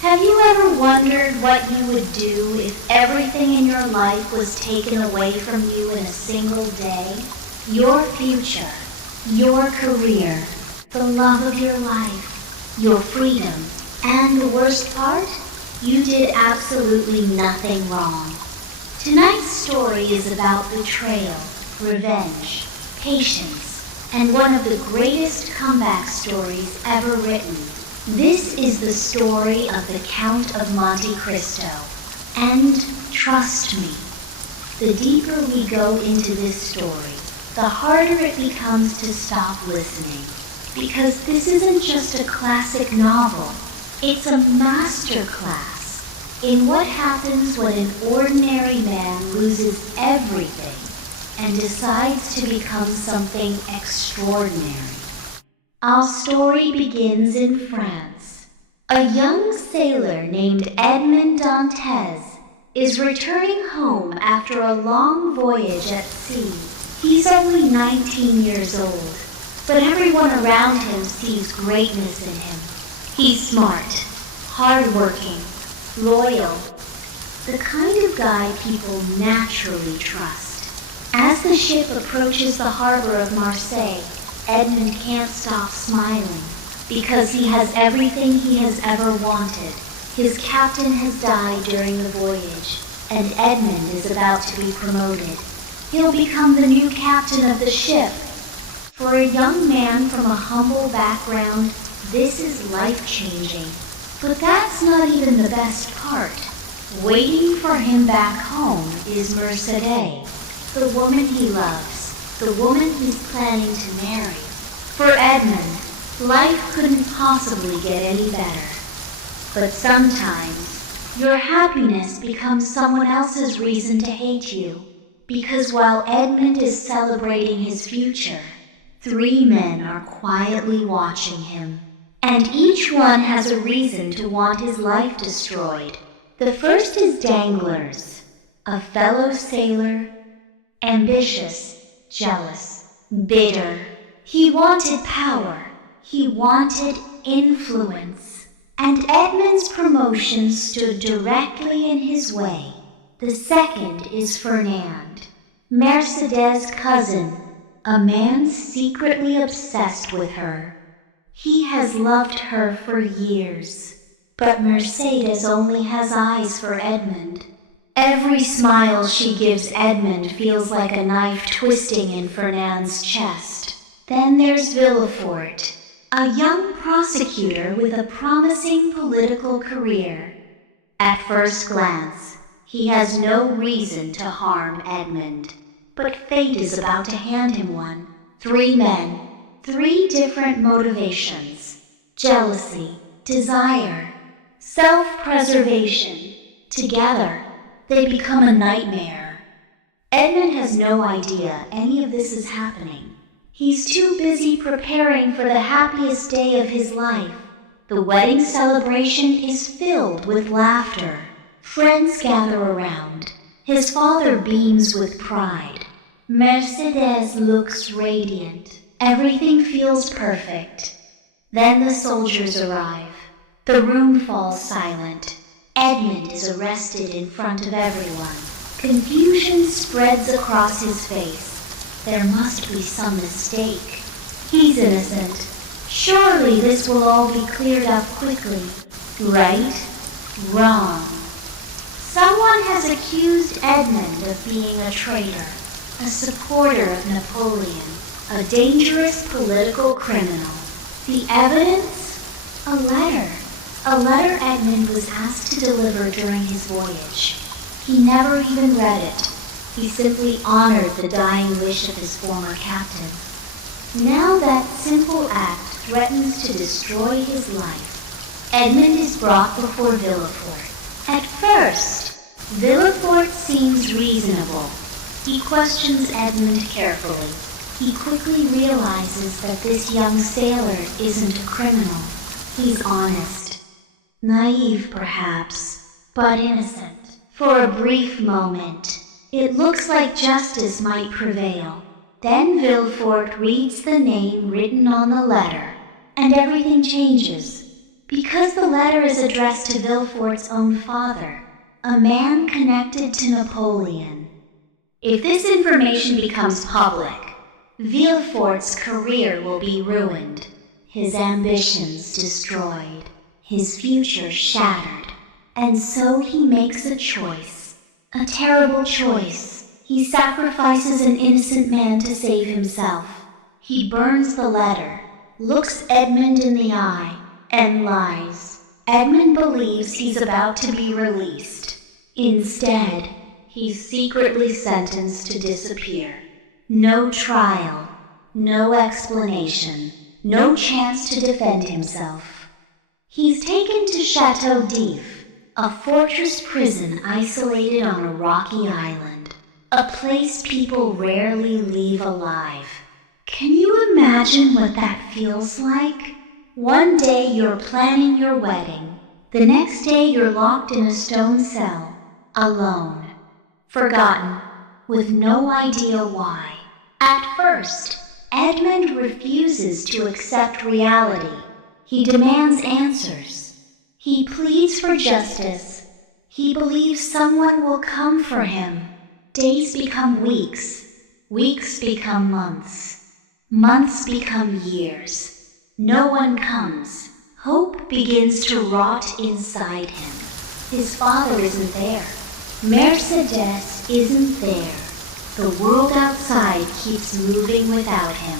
Have you ever wondered what you would do if everything in your life was taken away from you in a single day? Your future, your career, the love of your life, your freedom, and the worst part? You did absolutely nothing wrong. Tonight's story is about betrayal, revenge, patience, and one of the greatest comeback stories ever written. This is the story of the Count of Monte Cristo. And trust me, the deeper we go into this story, the harder it becomes to stop listening. Because this isn't just a classic novel, it's a masterclass in what happens when an ordinary man loses everything and decides to become something extraordinary. Our story begins in France. A young sailor named Edmond Dantes is returning home after a long voyage at sea. He's only 19 years old, but everyone around him sees greatness in him. He's smart, hardworking, loyal, the kind of guy people naturally trust. As the ship approaches the harbor of Marseille, Edmond can't stop smiling because he has everything he has ever wanted. His captain has died during the voyage, and Edmond is about to be promoted. He'll become the new captain of the ship. For a young man from a humble background, this is life-changing. But that's not even the best part. Waiting for him back home is Mercedes, the woman he loves, the woman he's planning to marry. For Edmond, life couldn't possibly get any better. But sometimes, your happiness becomes someone else's reason to hate you. Because while Edmond is celebrating his future, 3 men are quietly watching him. And each one has a reason to want his life destroyed. The first is Danglars, a fellow sailor, ambitious, jealous, bitter. He wanted power. He wanted influence. And Edmond's promotion stood directly in his way. The second is Fernand, Mercedes' cousin, a man secretly obsessed with her. He has loved her for years, but Mercedes only has eyes for Edmond. Every smile she gives Edmond feels like a knife twisting in Fernand's chest. Then there's Villefort, a young prosecutor with a promising political career. At first glance, he has no reason to harm Edmond, but fate is about to hand him one. 3 men, 3 different motivations: jealousy, desire, self-preservation. Together, they become a nightmare. Edmond has no idea any of this is happening. He's too busy preparing for the happiest day of his life. The wedding celebration is filled with laughter. Friends gather around. His father beams with pride. Mercedes looks radiant. Everything feels perfect. Then the soldiers arrive. The room falls silent. Edmond is arrested in front of everyone. Confusion spreads across his face. There must be some mistake. He's innocent. Surely this will all be cleared up quickly. Right? Wrong. Someone has accused Edmond of being a traitor, a supporter of Napoleon, a dangerous political criminal. The evidence? A letter. A letter Edmond was asked to deliver during his voyage. He never even read it. He simply honored the dying wish of his former captain. Now that simple act threatens to destroy his life. Edmond is brought before Villefort. At first, Villefort seems reasonable. He questions Edmond carefully. He quickly realizes that this young sailor isn't a criminal. He's honest. Naive, perhaps, but innocent. For a brief moment, it looks like justice might prevail. Then Villefort reads the name written on the letter, and everything changes. Because the letter is addressed to Villefort's own father, a man connected to Napoleon. If this information becomes public, Villefort's career will be ruined, his ambitions destroyed, his future shattered, and so he makes a choice, a terrible choice. He sacrifices an innocent man to save himself. He burns the letter, looks Edmund in the eye, and lies. Edmund believes he's about to be released. Instead, he's secretly sentenced to disappear. No trial, no explanation, no chance to defend himself. He's taken to Chateau d'If, a fortress prison isolated on a rocky island, a place people rarely leave alive. Can you imagine what that feels like? One day you're planning your wedding. The next day you're locked in a stone cell, alone, forgotten, with no idea why. At first, Edmund refuses to accept reality. He demands answers. He pleads for justice. He believes someone will come for him. Days become weeks. Weeks become months. Months become years. No one comes. Hope begins to rot inside him. His father isn't there. Mercedes isn't there. The world outside keeps moving without him.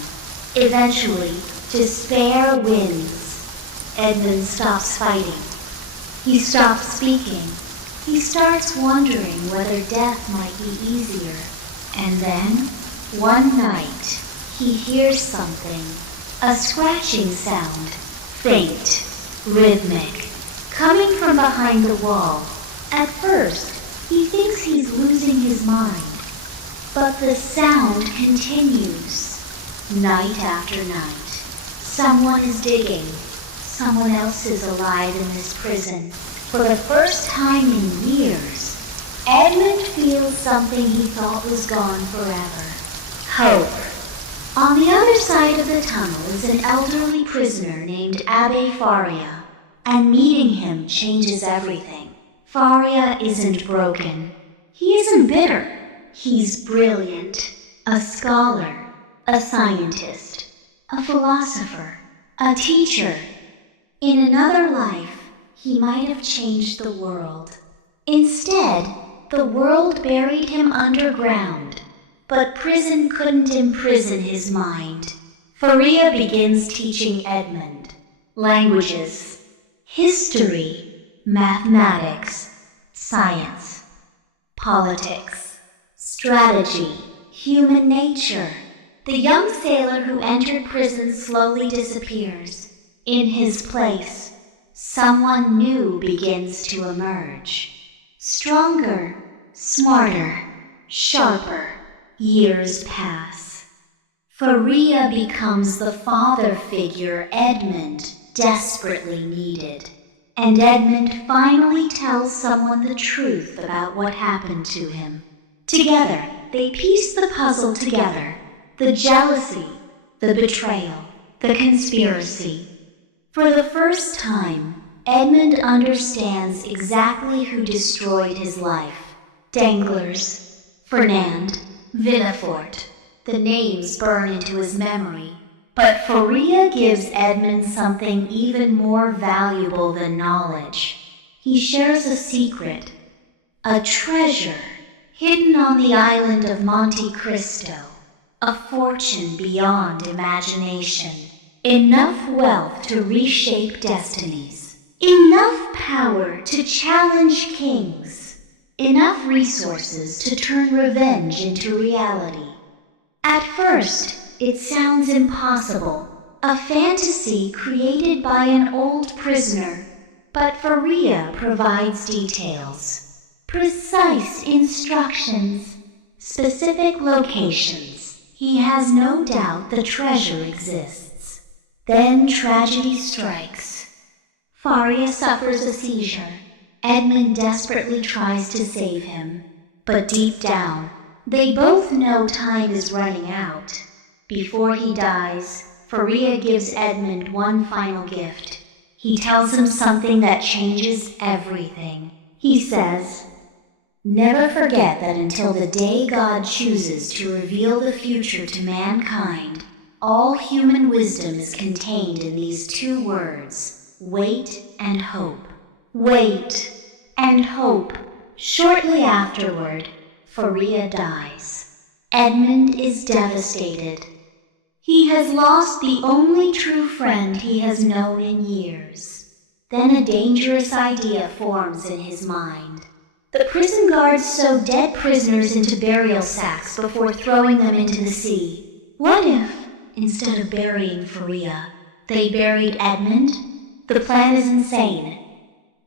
Eventually, despair wins. Edmund stops fighting. He stops speaking. He starts wondering whether death might be easier. And then, one night, he hears something. A scratching sound, faint, rhythmic, coming from behind the wall. At first, he thinks he's losing his mind. But the sound continues. Night after night. Someone is digging. Someone else is alive in this prison. For the first time in years, Edmund feels something he thought was gone forever. Hope. On the other side of the tunnel is an elderly prisoner named Abbé Faria, and meeting him changes everything. Faria isn't broken. He isn't bitter. He's brilliant, a scholar, a scientist, a philosopher, a teacher. In another life, he might have changed the world. Instead, the world buried him underground. But prison couldn't imprison his mind. Faria begins teaching Edmund languages, history, mathematics, science, politics, strategy, human nature. The young sailor who entered prison slowly disappears. In his place, someone new begins to emerge. Stronger, smarter, sharper. Years pass. Faria becomes the father figure Edmund desperately needed. And Edmund finally tells someone the truth about what happened to him. Together, they piece the puzzle together. The jealousy, the betrayal, the conspiracy. For the first time, Edmund understands exactly who destroyed his life. Danglars, Fernand, Villefort. The names burn into his memory. But Faria gives Edmund something even more valuable than knowledge. He shares a secret, a treasure, hidden on the island of Monte Cristo. A fortune beyond imagination. Enough wealth to reshape destinies. Enough power to challenge kings. Enough resources to turn revenge into reality. At first, it sounds impossible, a fantasy created by an old prisoner, but Faria provides details, precise instructions, specific locations. He has no doubt the treasure exists. Then tragedy strikes. Faria suffers a seizure. Edmund desperately tries to save him, but deep down, they both know time is running out. Before he dies, Faria gives Edmund one final gift. He tells him something that changes everything. He says, "Never forget that until the day God chooses to reveal the future to mankind, all human wisdom is contained in these two words, wait and hope. Wait and hope." Shortly afterward, Faria dies. Edmund is devastated. He has lost the only true friend he has known in years. Then a dangerous idea forms in his mind. The prison guards sew dead prisoners into burial sacks before throwing them into the sea. What if, instead of burying Faria, they buried Edmund? The plan is insane.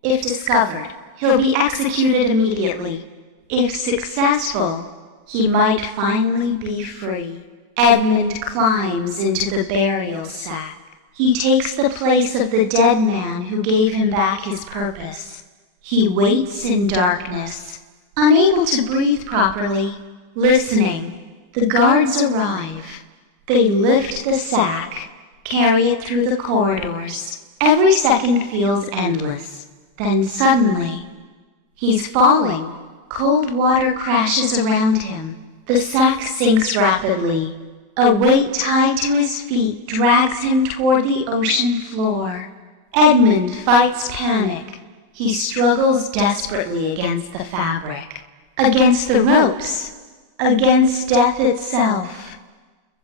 If discovered, he'll be executed immediately. If successful, he might finally be free. Edmund climbs into the burial sack. He takes the place of the dead man who gave him back his purpose. He waits in darkness, unable to breathe properly, listening. The guards arrive. They lift the sack, carry it through the corridors. Every second feels endless. Then suddenly, he's falling. Cold water crashes around him. The sack sinks rapidly. A weight tied to his feet drags him toward the ocean floor. Edmund fights panic. He struggles desperately against the fabric, against the ropes, against death itself.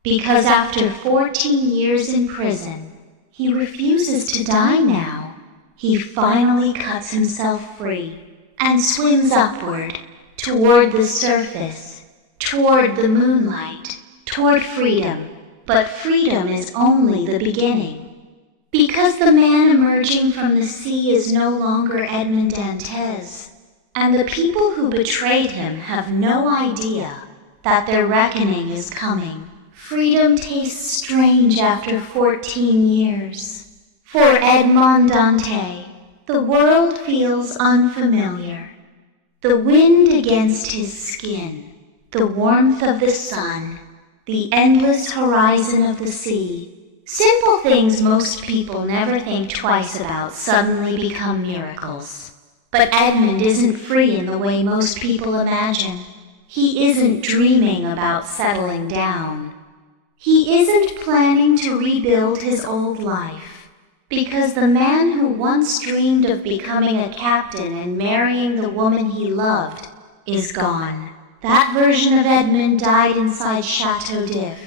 Because after 14 years in prison, he refuses to die now. He finally cuts himself free and swims upward, toward the surface, toward the moonlight, toward freedom. But freedom is only the beginning. Because the man emerging from the sea is no longer Edmund Dantes, and the people who betrayed him have no idea that their reckoning is coming. Freedom tastes strange after 14 years. For Edmond Dante, the world feels unfamiliar. The wind against his skin, the warmth of the sun, the endless horizon of the sea. Simple things most people never think twice about suddenly become miracles. But Edmund isn't free in the way most people imagine. He isn't dreaming about settling down. He isn't planning to rebuild his old life. Because the man who once dreamed of becoming a captain and marrying the woman he loved is gone. That version of Edmund died inside Chateau d'If.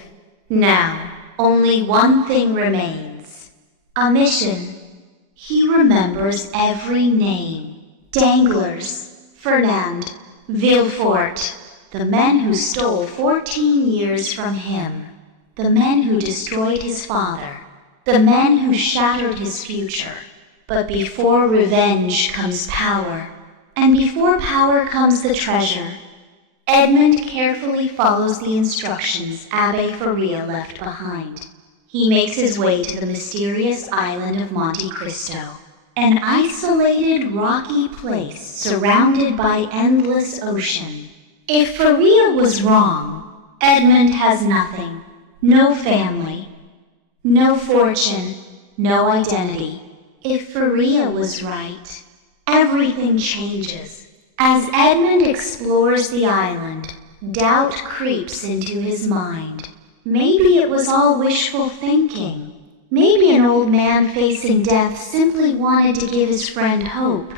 Now, only one thing remains. A mission. He remembers every name. Danglars, Fernand, Villefort, the men who stole 14 years from him, the men who destroyed his father, the men who shattered his future. But before revenge comes power, and before power comes the treasure. Edmund carefully follows the instructions Abbé Faria left behind. He makes his way to the mysterious island of Monte Cristo, an isolated rocky place surrounded by endless ocean. If Faria was wrong, Edmund has nothing. No family, no fortune, no identity. If Faria was right, everything changes. As Edmund explores the island, doubt creeps into his mind. Maybe it was all wishful thinking. Maybe an old man facing death simply wanted to give his friend hope.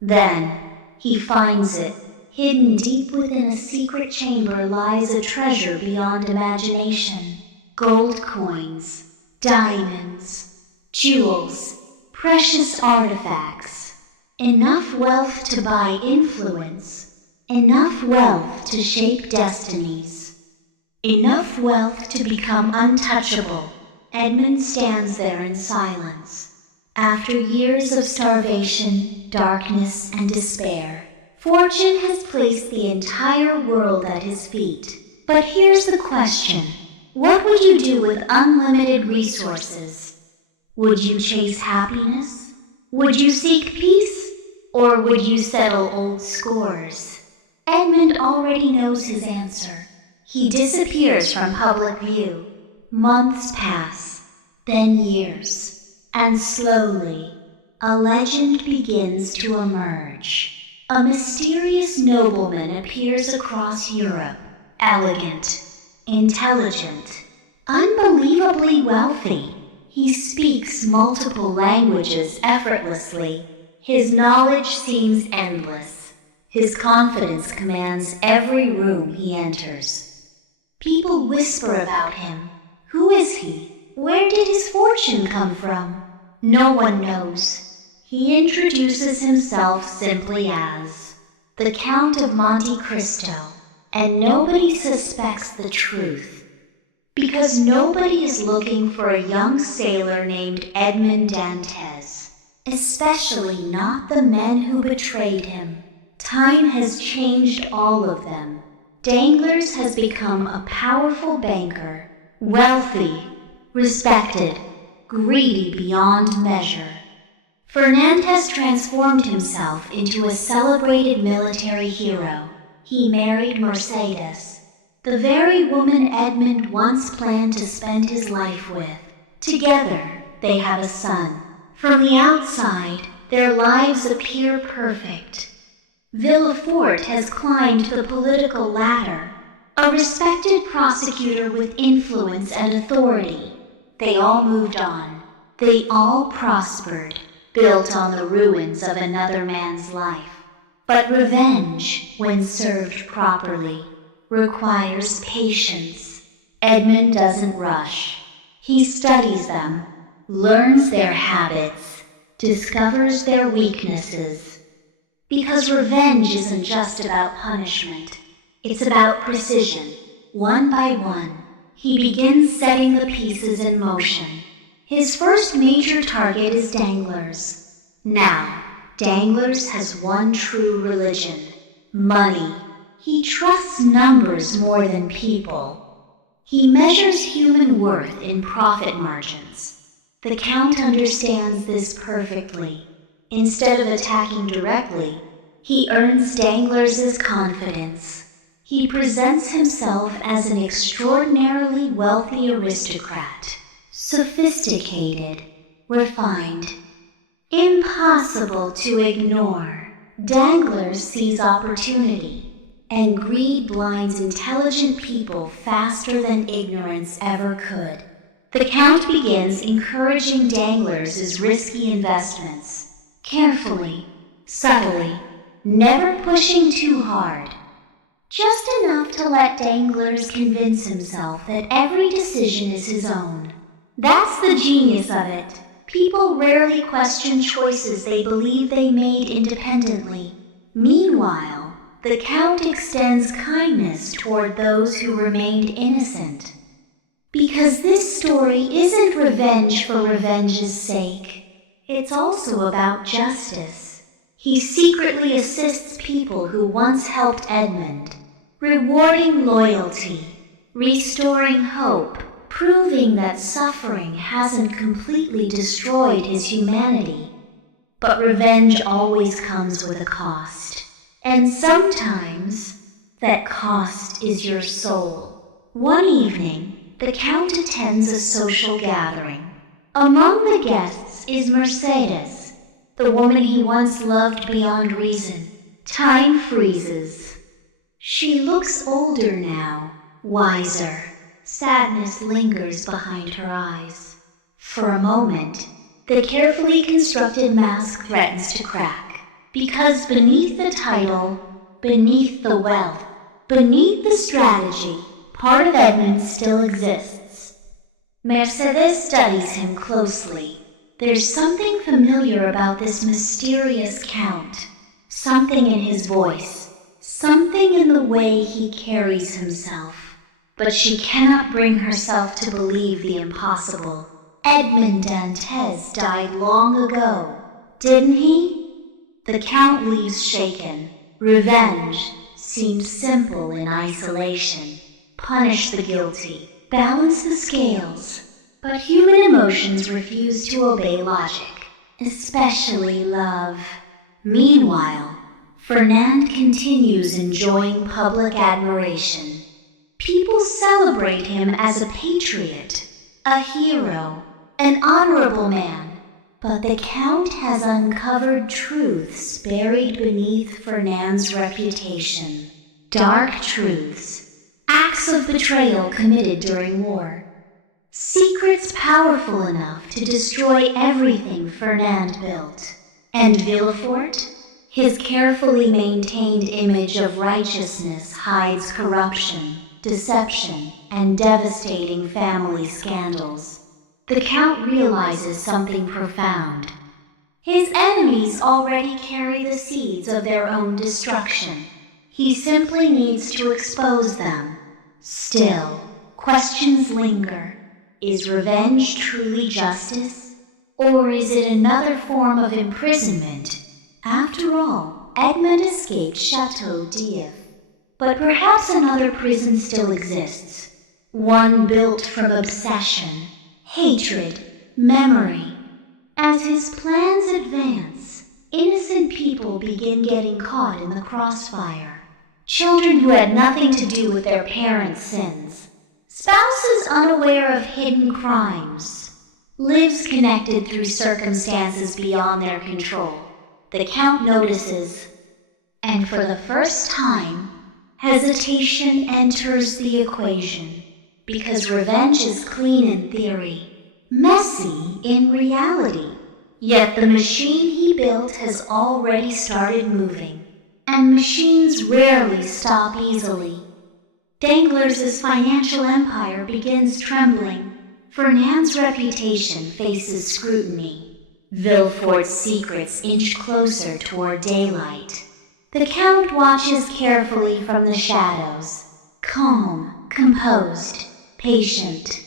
Then, he finds it. Hidden deep within a secret chamber lies a treasure beyond imagination. Gold coins, diamonds, jewels, precious artifacts. Enough wealth to buy influence, enough wealth to shape destinies, enough wealth to become untouchable. Edmund stands there in silence. After years of starvation, darkness, and despair, fortune has placed the entire world at his feet. But here's the question. What would you do with unlimited resources? Would you chase happiness? Would you seek peace? Or would you settle old scores? Edmund already knows his answer. He disappears from public view. Months pass, then years. And slowly, a legend begins to emerge. A mysterious nobleman appears across Europe, elegant, intelligent, unbelievably wealthy. He speaks multiple languages effortlessly. His knowledge seems endless. His confidence commands every room he enters. People whisper about him. Who is he? Where did his fortune come from? No one knows. He introduces himself simply as the Count of Monte Cristo, and nobody suspects the truth. Because nobody is looking for a young sailor named Edmond Dantes, especially not the men who betrayed him. Time has changed all of them. Danglars has become a powerful banker, wealthy, respected, greedy beyond measure. Fernand has transformed himself into a celebrated military hero. He married Mercedes, the very woman Edmond once planned to spend his life with. Together, they have a son. From the outside, their lives appear perfect. Villefort has climbed the political ladder, a respected prosecutor with influence and authority. They all moved on. They all prospered, built on the ruins of another man's life. But revenge, when served properly, requires patience. Edmund doesn't rush. He studies them, learns their habits, discovers their weaknesses. Because revenge isn't just about punishment. It's about precision. One by one, he begins setting the pieces in motion. His first major target is Danglars. Now, Danglars has one true religion: money. He trusts numbers more than people. He measures human worth in profit margins. The Count understands this perfectly. Instead of attacking directly, he earns Danglars' confidence. He presents himself as an extraordinarily wealthy aristocrat. Sophisticated, refined, impossible to ignore. Danglars sees opportunity, and greed blinds intelligent people faster than ignorance ever could. The Count begins encouraging Danglars' risky investments, carefully, subtly, never pushing too hard. Just enough to let Danglars convince himself that every decision is his own. That's the genius of it. People rarely question choices they believe they made independently. Meanwhile, the Count extends kindness toward those who remained innocent. Because this story isn't revenge for revenge's sake. It's also about justice. He secretly assists people who once helped Edmund, rewarding loyalty, restoring hope, proving that suffering hasn't completely destroyed his humanity. But revenge always comes with a cost. And sometimes, that cost is your soul. One evening, the Count attends a social gathering. Among the guests is Mercedes, the woman he once loved beyond reason. Time freezes. She looks older now, wiser. Sadness lingers behind her eyes. For a moment, the carefully constructed mask threatens to crack. Because beneath the title, beneath the wealth, beneath the strategy, part of Edmund still exists. Mercedes studies him closely. There's something familiar about this mysterious Count. Something in his voice. Something in the way he carries himself. But she cannot bring herself to believe the impossible. Edmond Dantes died long ago, didn't he? The Count leaves shaken. Revenge seems simple in isolation. Punish the guilty, balance the scales. But human emotions refuse to obey logic, especially love. Meanwhile, Fernand continues enjoying public admiration. People celebrate him as a patriot, a hero, an honorable man. But the Count has uncovered truths buried beneath Fernand's reputation. Dark truths. Acts of betrayal committed during war. Secrets powerful enough to destroy everything Fernand built. And Villefort? His carefully maintained image of righteousness hides corruption, deception, and devastating family scandals. The Count realizes something profound. His enemies already carry the seeds of their own destruction. He simply needs to expose them. Still, questions linger. Is revenge truly justice? Or is it another form of imprisonment? After all, Edmond escaped Chateau d'If. But perhaps another prison still exists. One built from obsession, hatred, memory. As his plans advance, innocent people begin getting caught in the crossfire. Children who had nothing to do with their parents' sins. Spouses unaware of hidden crimes. Lives connected through circumstances beyond their control. The Count notices, and for the first time, hesitation enters the equation. Because revenge is clean in theory, messy in reality. Yet the machine he built has already started moving, and machines rarely stop easily. Danglars' financial empire begins trembling. Fernand's reputation faces scrutiny. Villefort's secrets inch closer toward daylight. The Count watches carefully from the shadows, calm, composed, patient.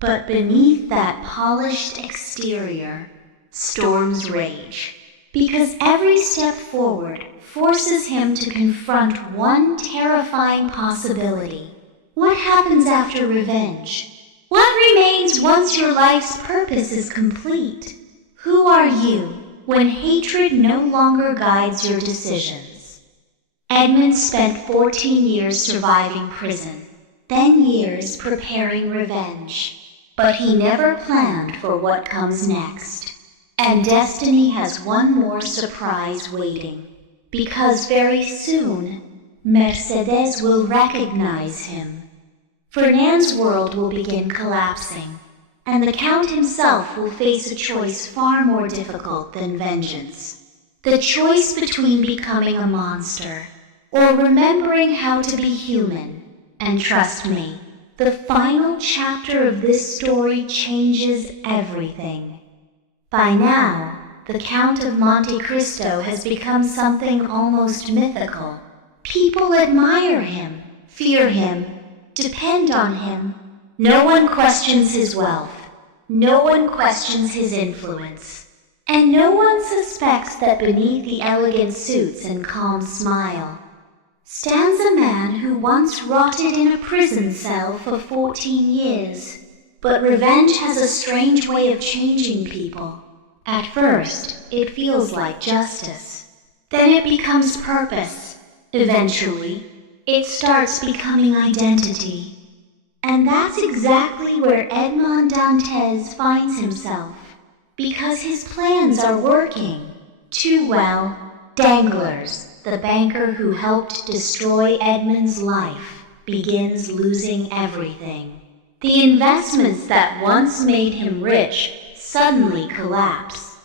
But beneath that polished exterior, storms rage. Because every step forward forces him to confront one terrifying possibility. What happens after revenge? What remains once your life's purpose is complete? Who are you when hatred no longer guides your decisions? Edmond spent 14 years surviving prison, then years preparing revenge. But he never planned for what comes next. And destiny has one more surprise waiting. Because very soon, Mercedes will recognize him. Fernand's world will begin collapsing, and the Count himself will face a choice far more difficult than vengeance. The choice between becoming a monster or remembering how to be human. And trust me, the final chapter of this story changes everything. By now, the Count of Monte Cristo has become something almost mythical. People admire him, fear him, depend on him. No one questions his wealth. No one questions his influence. And no one suspects that beneath the elegant suits and calm smile stands a man who once rotted in a prison cell for 14 years. But revenge has a strange way of changing people. At first, it feels like justice. Then it becomes purpose. Eventually, it starts becoming identity. And that's exactly where Edmond Dantes finds himself. Because his plans are working. Too well. Danglars, the banker who helped destroy Edmond's life, begins losing everything. The investments that once made him rich suddenly collapse.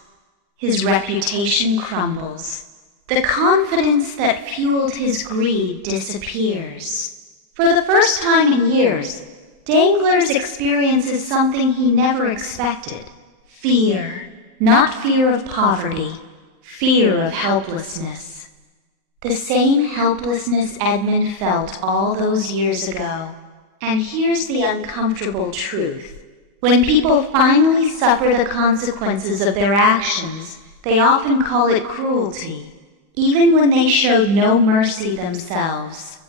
His reputation crumbles. The confidence that fueled his greed disappears. For the first time in years, Danglars experiences something he never expected. Fear. Not fear of poverty. Fear of helplessness. The same helplessness Edmond felt all those years ago. And here's the uncomfortable truth. When people finally suffer the consequences of their actions, they often call it cruelty, even when they showed no mercy themselves.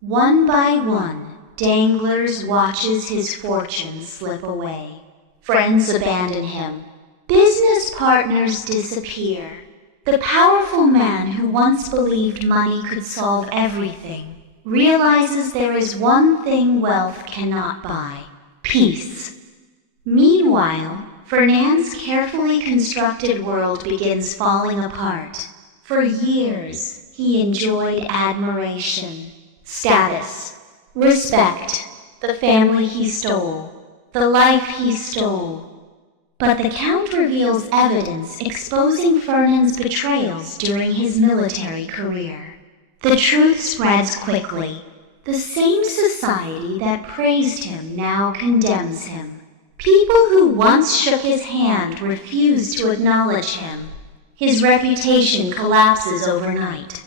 One by one, Danglars watches his fortune slip away. Friends abandon him. Business partners disappear. The powerful man who once believed money could solve everything realizes there is one thing wealth cannot buy: peace. Meanwhile, Fernand's carefully constructed world begins falling apart. For years, he enjoyed admiration, status, respect, the family he stole, the life he stole. But the Count reveals evidence exposing Fernand's betrayals during his military career. The truth spreads quickly. The same society that praised him now condemns him. People who once shook his hand refuse to acknowledge him. His reputation collapses overnight.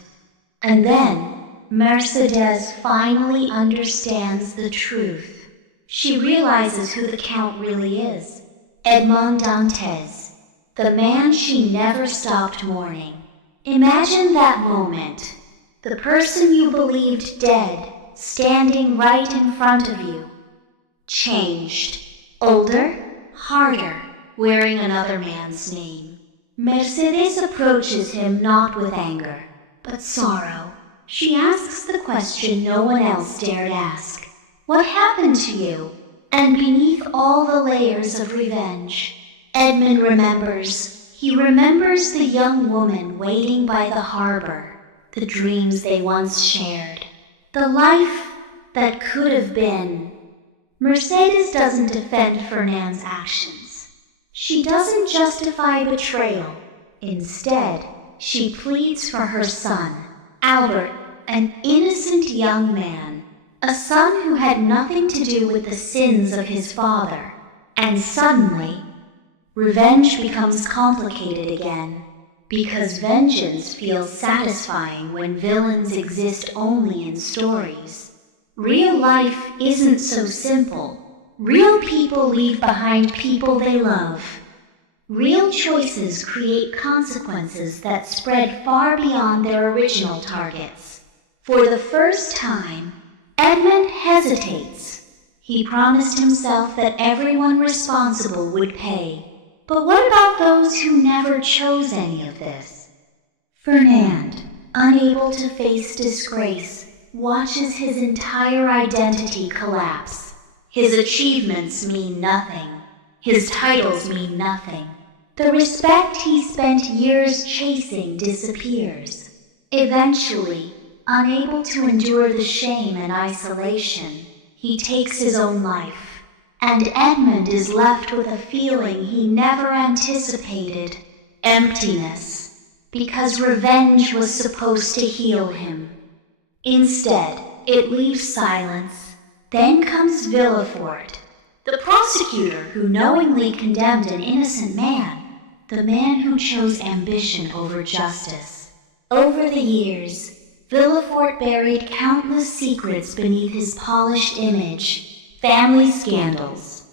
And then, Mercedes finally understands the truth. She realizes who the Count really is. Edmond Dantes, the man she never stopped mourning. Imagine that moment. The person you believed dead, standing right in front of you. Changed. Older, harder, wearing another man's name. Mercedes approaches him not with anger, but sorrow. She asks the question no one else dared ask. What happened to you? And beneath all the layers of revenge, Edmond remembers. He remembers the young woman waiting by the harbor, the dreams they once shared, the life that could have been. Mercedes doesn't defend Fernand's actions. She doesn't justify betrayal. Instead, she pleads for her son, Albert, an innocent young man, a son who had nothing to do with the sins of his father. And suddenly, revenge becomes complicated again, because vengeance feels satisfying when villains exist only in stories. Real life isn't so simple. Real people leave behind people they love. Real choices create consequences that spread far beyond their original targets. For the first time, Edmond hesitates. He promised himself that everyone responsible would pay. But what about those who never chose any of this? Fernand, unable to face disgrace, watches his entire identity collapse. His achievements mean nothing. His titles mean nothing. The respect he spent years chasing disappears. Eventually, unable to endure the shame and isolation, he takes his own life. And Edmond is left with a feeling he never anticipated: emptiness, because revenge was supposed to heal him. Instead, it leaves silence. Then comes Villefort, the prosecutor who knowingly condemned an innocent man, the man who chose ambition over justice. Over the years, Villefort buried countless secrets beneath his polished image: family scandals,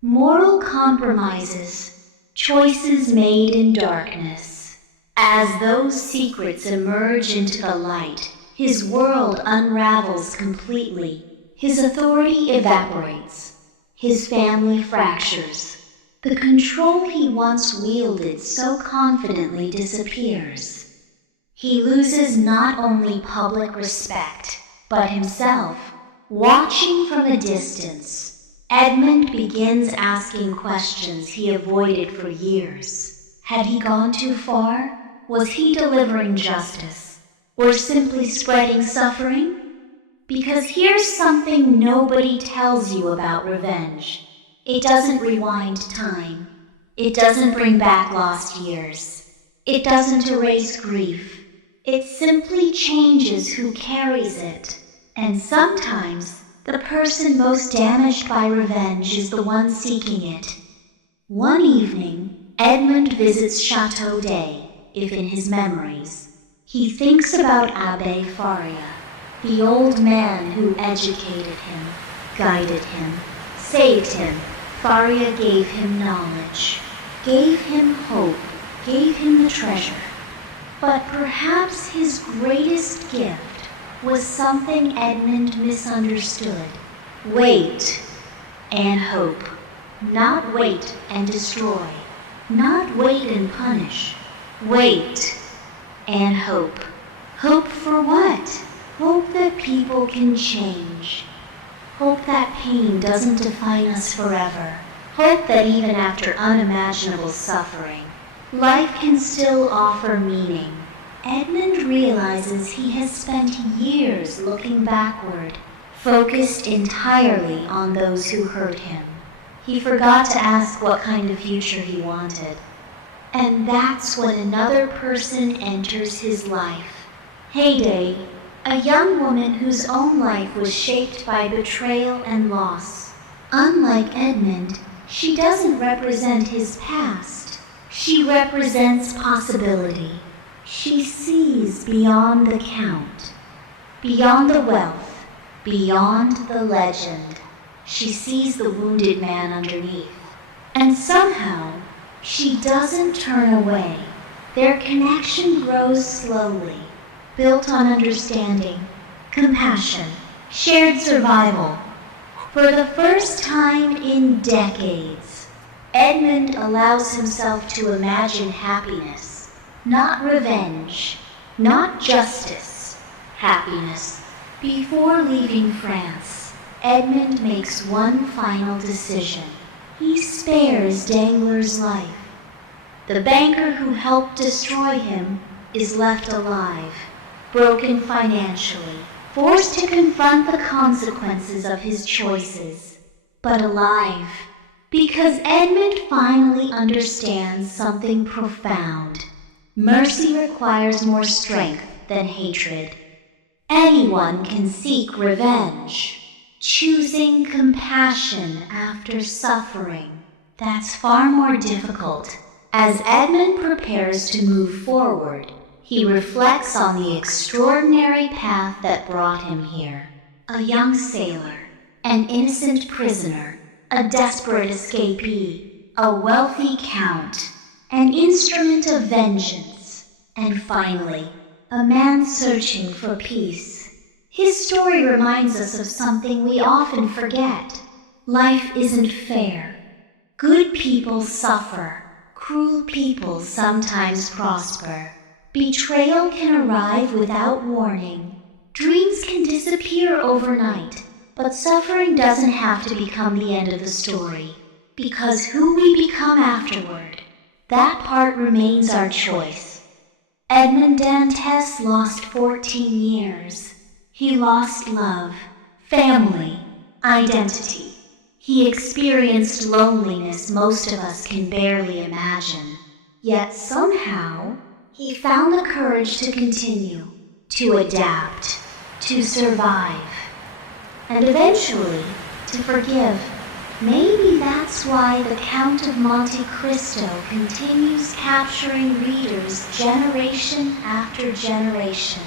moral compromises, choices made in darkness. As those secrets emerge into the light, his world unravels completely. His authority evaporates. His family fractures. The control he once wielded so confidently disappears. He loses not only public respect, but himself. Watching from a distance, Edmond begins asking questions he avoided for years. Had he gone too far? Was he delivering justice? Or simply spreading suffering? Because here's something nobody tells you about revenge. It doesn't rewind time. It doesn't bring back lost years. It doesn't erase grief. It simply changes who carries it. And sometimes, the person most damaged by revenge is the one seeking it. One evening, Edmond visits Chateau d'Ay, if in his memories. He thinks about Abbé Faria, the old man who educated him, guided him, saved him. Faria gave him knowledge, gave him hope, gave him the treasure. But perhaps his greatest gift was something Edmond misunderstood: wait and hope. Not wait and destroy, not wait and punish. Wait and hope. Hope for what? Hope that people can change. Hope that pain doesn't define us forever. Hope that even after unimaginable suffering, life can still offer meaning. Edmund realizes he has spent years looking backward, focused entirely on those who hurt him. He forgot to ask what kind of future he wanted. And that's when another person enters his life. Heyday, a young woman whose own life was shaped by betrayal and loss. Unlike Edmund, she doesn't represent his past. She represents possibility. She sees beyond the count, beyond the wealth, beyond the legend. She sees the wounded man underneath. And somehow, she doesn't turn away. Their connection grows slowly, built on understanding, compassion, shared survival. For the first time in decades, Edmund allows himself to imagine happiness, not revenge, not justice, happiness. Before leaving France, Edmund makes one final decision. He spares Dangler's life. The banker who helped destroy him is left alive, broken financially, forced to confront the consequences of his choices, but alive, because Edmund finally understands something profound. Mercy requires more strength than hatred. Anyone can seek revenge. Choosing compassion after suffering, that's far more difficult. As Edmund prepares to move forward, he reflects on the extraordinary path that brought him here. A young sailor, an innocent prisoner, a desperate escapee, a wealthy count, an instrument of vengeance, and finally, a man searching for peace. His story reminds us of something we often forget. Life isn't fair. Good people suffer. Cruel people sometimes prosper. Betrayal can arrive without warning. Dreams can disappear overnight. But suffering doesn't have to become the end of the story. Because who we become afterward, that part remains our choice. Edmond Dantes lost 14 years. He lost love, family, identity. He experienced loneliness most of us can barely imagine. Yet somehow, he found the courage to continue, to adapt, to survive, and eventually to forgive. Maybe that's why the Count of Monte Cristo continues capturing readers generation after generation.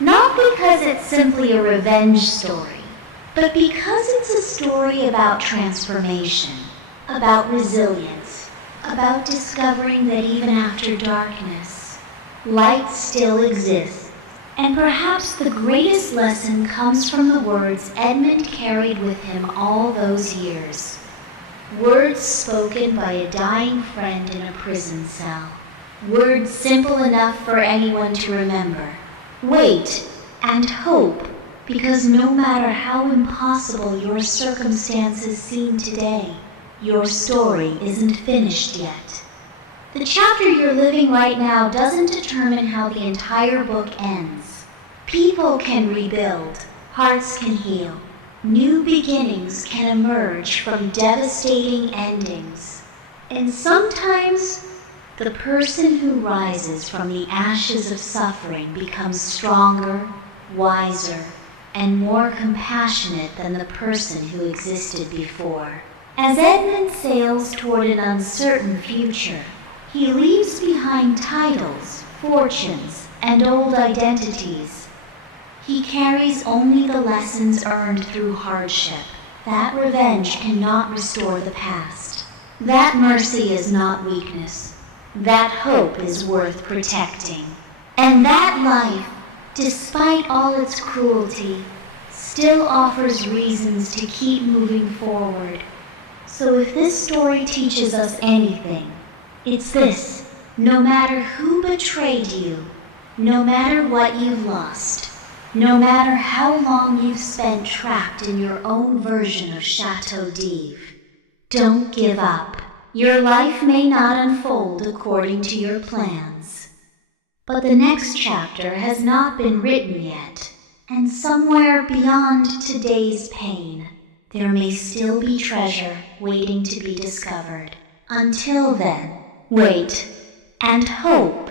Not because it's simply a revenge story, but because it's a story about transformation, about resilience, about discovering that even after darkness, light still exists. And perhaps the greatest lesson comes from the words Edmund carried with him all those years. Words spoken by a dying friend in a prison cell. Words simple enough for anyone to remember. Wait and hope, because no matter how impossible your circumstances seem today, your story isn't finished yet. The chapter you're living right now doesn't determine how the entire book ends. People can rebuild, hearts can heal, new beginnings can emerge from devastating endings. And sometimes, the person who rises from the ashes of suffering becomes stronger, wiser, and more compassionate than the person who existed before. As Edmund sails toward an uncertain future, he leaves behind titles, fortunes, and old identities. He carries only the lessons earned through hardship. That revenge cannot restore the past. That mercy is not weakness. That hope is worth protecting. And that life, despite all its cruelty, still offers reasons to keep moving forward. So if this story teaches us anything, it's this: no matter who betrayed you, no matter what you've lost, no matter how long you've spent trapped in your own version of Chateau d'Yves, Don't give up. Your life may not unfold according to your plans. But the next chapter has not been written yet, and somewhere beyond today's pain, there may still be treasure waiting to be discovered. Until then, wait and hope.